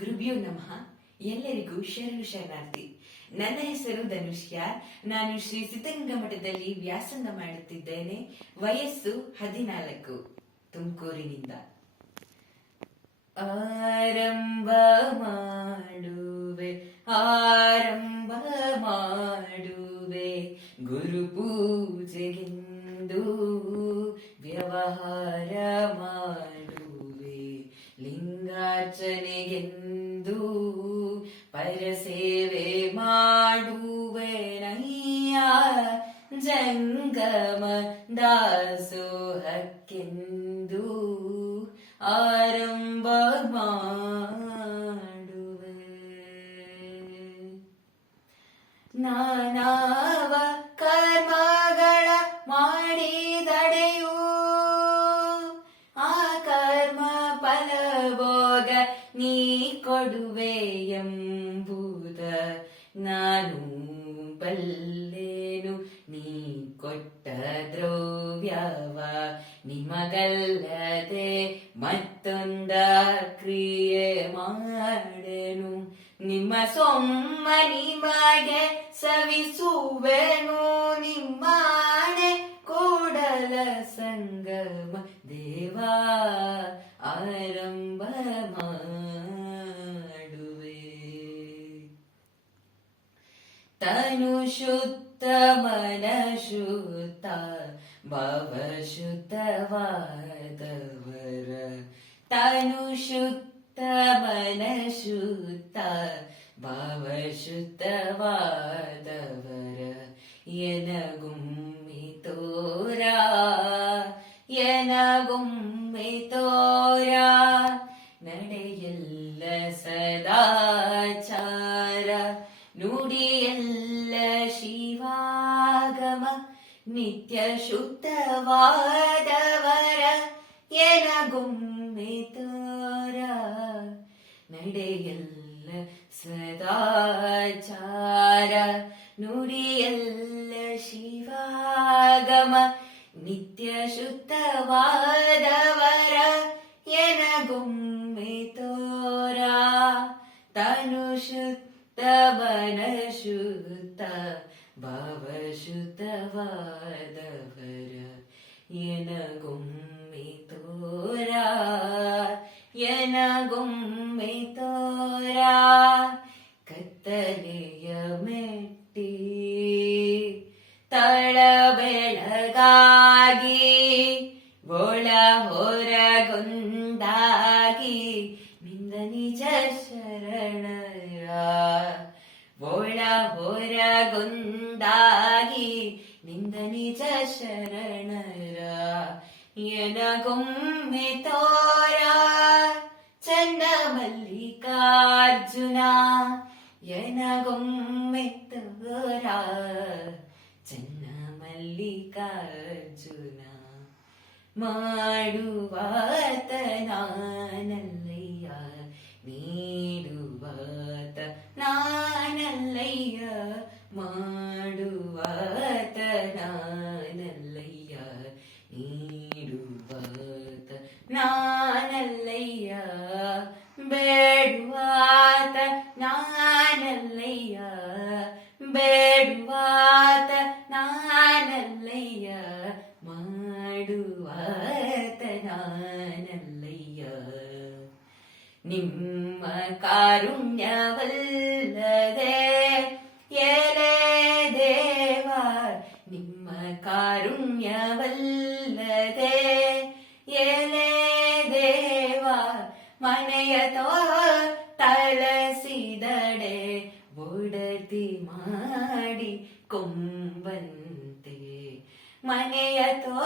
ಗುರುಭ್ಯೋ ನಮಃ. ಎಲ್ಲರಿಗೂ ಶರಣು ಶರಣಾರ್ಥಿ. ನನ್ನ ಹೆಸರು ಧನುಷ್ಯ. ನಾನು ಶ್ರೀ ಸಿದ್ಧಗಂಗಾ ಮಠದಲ್ಲಿ ವ್ಯಾಸಂಗ ಮಾಡುತ್ತಿದ್ದೇನೆ. ವಯಸ್ಸು ಹದಿನಾಲ್ಕು. ತುಮಕೂರಿನಿಂದ. ಆರಂಭ ಮಾಡುವೆ ಆರಂಭ ಮಾಡುವೆ. ಗುರು ಪೂಜೆಗೆಂದು ವ್ಯವಹಾರ ಮಾಡುವೆ. ಲಿಂಗಾರ್ಚನೆಗೆಂದು ಪರಸೇವೆ ಮಾಡುವೆ ನಯ್ಯ ಜಂಗಮ ದಾಸೋಹಕ್ಕೆಂದು ಆರಂಭ ಮಾಡುವೆ. ನಾನಾವ ಕರ್ಮಗಳ ಮಾಡಿದಡೆಯೂ ಆ ಕರ್ಮ ಫಲಭೋಗ ನೀ ದ್ರವ್ಯವ ನಿಮಗಲ್ಲದೆ ಮತ್ತೊಂದ ಕ್ರಿಯೆ ಮಾಡೆನು? ನಿಮ್ಮ ನಿಮಗೆ ಸವಿಸುವೆನು ನಿಮ್ಮಾಣೆ ಕೂಡಲ ಸಂಗಮ ದೇವಾ ಆರಂಭ ಮಾಡುವೆ. ತನು ಶುದ್ಧ ಮನ ಶುದ್ಧ ಭವ ಶುದ್ಧವಾದವರ ತನು ಶುದ್ಧ ಮನ ಶುದ್ಧ ಭವ ಶುದ್ಧವಾದವರ ಎನಗುಮ್ಮಿ ತೋರ ಎನಗುಮ್ಮಿ ತೋರ ನಡೆಯಲ್ಲ ಸದಾಚಾರ ನುಡಿಯಲ್ಲ ಶಿವಾಗಮ ನಿತ್ಯ ಶುದ್ಧವಾದವರ ಎನಗುಮ್ಮೆ ತೋರ ನಡೆಯಲ್ಲ ಸದಾಚಾರ ನುಡಿಯಲ್ಲ ಶಿವಾಗಮ ನಿತ್ಯ ಶುದ್ಧವಾದವರ ಎನಗುಮ್ಮೆ ತೋರ ತನು ಶುದ್ಧ ಮನ ಶುದ್ಧ ಭಾವ ಶುದ್ಧವಾದವರ ಎನಗೊಮ್ಮೆ ತೋರ ಎನಗೊಮ್ಮೆ ತೋರ ಕತ್ತಲೆಯ ಮೆಟ್ಟಿ ತಳ ಬೆಳಗಾಗಿ ಒಳ ಹೊರಗೊಂದಾಗಿ ನಿಂದ ನಿಜ ಶರಣರ ಒಳ ಹೊರಗೊಂದಾಗಿ ನಿಂದ ನಿಜ ಶರಣರ ಎನಗೊಮ್ಮೆ ತೋರ ಚನ್ನ ಮಲ್ಲಿಕಾರ್ಜುನ ಎನಗೊಮ್ಮೆ ತೋರ ಚನ್ನ ಮಲ್ಲಿಕಾರ್ಜುನ ಮಾಡುವಾತ ನಾನಲ್ಲಯ್ಯ ನೀಡುವಾತ ನಾನಲ್ಲಯ್ಯ ಮಾಡುವಾತ ಬೇಡುವಾತ ನಾನಲ್ಲಯ್ಯ ಮಾಡುವಾತ ನಾನಲ್ಲಯ್ಯ ನಿಮ್ಮ ಕಾರುಣ್ಯವಲ್ಲದೆ ಎಲೆ ದೇವ ನಿಮ್ಮ ಕಾರುಣ್ಯವಲ್ಲದೆ ಎಲೆ ದೇವ ಮನೆಯ ತೋ ತಳಸಿದಡೆ ಬುಡತಿ ಮಾಡಿ ಕೊಂಬಂತೆ. ಮನೆಯ ತೋ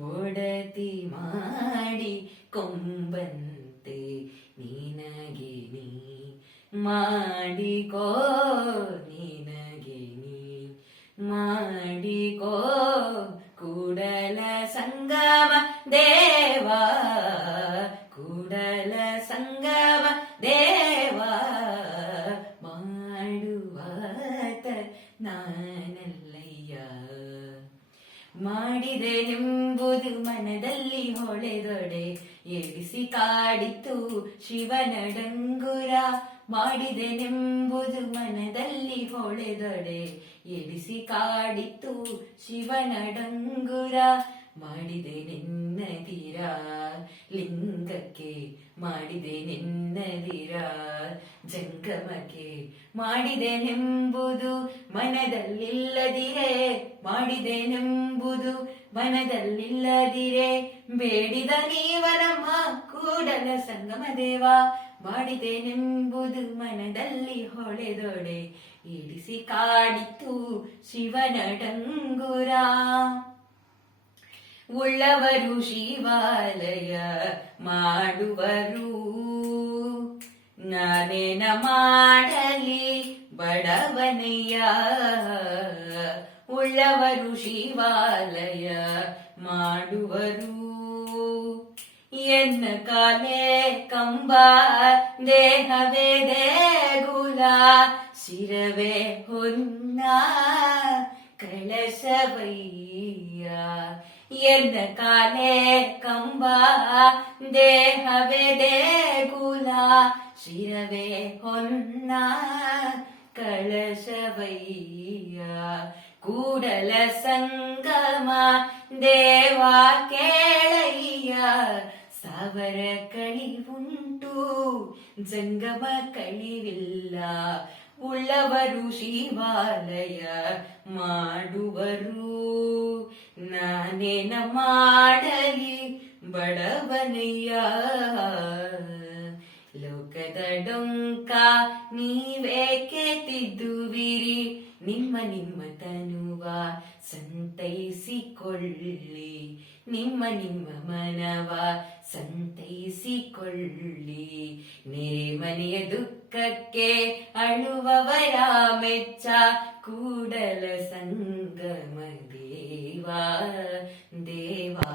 ಒಡತಿ ಮಾಡಿ ಕೊಂಬಂತೆ. ನಿನಗೆ ನೀ ಮಾಡಿಕೋ, ನಿನಗೆ ನೀ ಮಾಡಿಕೋ. ಕೂಡಲ ಸಂಗಮ ದೇವ ಮನದಲ್ಲಿ ಹೊಳೆದೊಡೆ ಎಡಿಸಿ ಶಿವನ ಕಾಡಿತು ಶಿವನಡಂಗುರ ಮಾಡಿದೆನೆಂಬುದು ಮನದಲ್ಲಿ ಹೊಳೆದೊಡೆ ಎಡಿಸಿ ಕಾಡಿತು ಶಿವನ ಡಂಗುರ ಮಾಡಿದೆ ನಿನ್ನದಿರ ಲಿಂಗಕ್ಕೆ ಮಾಡಿದೆ ನಿನ್ನದಿರ ಜಂಗಮಕ್ಕೆ ಮಾಡಿದೆನೆಂಬುದು ಮನದಲ್ಲಿಲ್ಲದಿರೆ. ಮಾಡಿದೆನೆಂಬುದು ಮನದಲ್ಲಿಲ್ಲದಿರೆ. ಬೇಡಿದ ನೀವನಮ್ಮ ಕೂಡಲ ಸಂಗಮ ದೇವ. ಮಾಡಿದೆನೆಂಬುದು ಮನದಲ್ಲಿ ಹೊಳೆದೊಡೆ. ಇಡಿಸಿ ಕಾಡಿತು ಶಿವನಡಂಗುರ ಉಳ್ಳವರು ಶಿವಾಲಯ ಮಾಡುವರು. ನಾನೇನ ಮಾಡಲಿ ಬಡವನೆಯ. ಉಳ್ಳವರು ಶಿವಾಲಯ ಮಾಡುವರು. ಎನ್ನ ಕಾಲೇ ಕಂಬ, ದೇಹವೇ ದೇಗುಲ, ಶಿರವೇ ಹೊನ್ನ ಕಳಸವಯ್ಯ. ಎನ್ನ ಕಾಲೇ ಕಂಬ ದೇಹವೇ ದೇಗುಲ ಶಿರವೇ ಹೊನ್ನ ಕಳಸವಯ್ಯ ಕೂಡಲ ಸಂಗಮ ದೇವ ಕೇಳಯ್ಯ ಸಾವಿರ ಕಳಿವುಂಟು ಜಂಗಮ ಕಳಿವಿಲ್ಲ ಉಳ್ಳವರು ಶಿವಾಲಯ ಮಾಡುವರು ನಾನೇನ ಮಾಡಲಿ ಬಡವನಯ್ಯ? ಲೋಕದ ಡೊಂಕ ನೀವೇಕೆ ತಿದ್ದುವಿರಿ ನಿಮ್ಮ ನಿಮ್ಮ ತನುವ ಸಂತೈಸಿಕೊಳ್ಳಿ. ನಿಮ್ಮ ನಿಮ್ಮ ಮನವ ಸಂತೈಸಿಕೊಳ್ಳಿ. ನೇಮನೆಯ ದುಃಖಕ್ಕೆ ಅಳುವವರ ಮೆಚ್ಚ, ಕೂಡಲ ಸಂಗಮ சிவா தேவா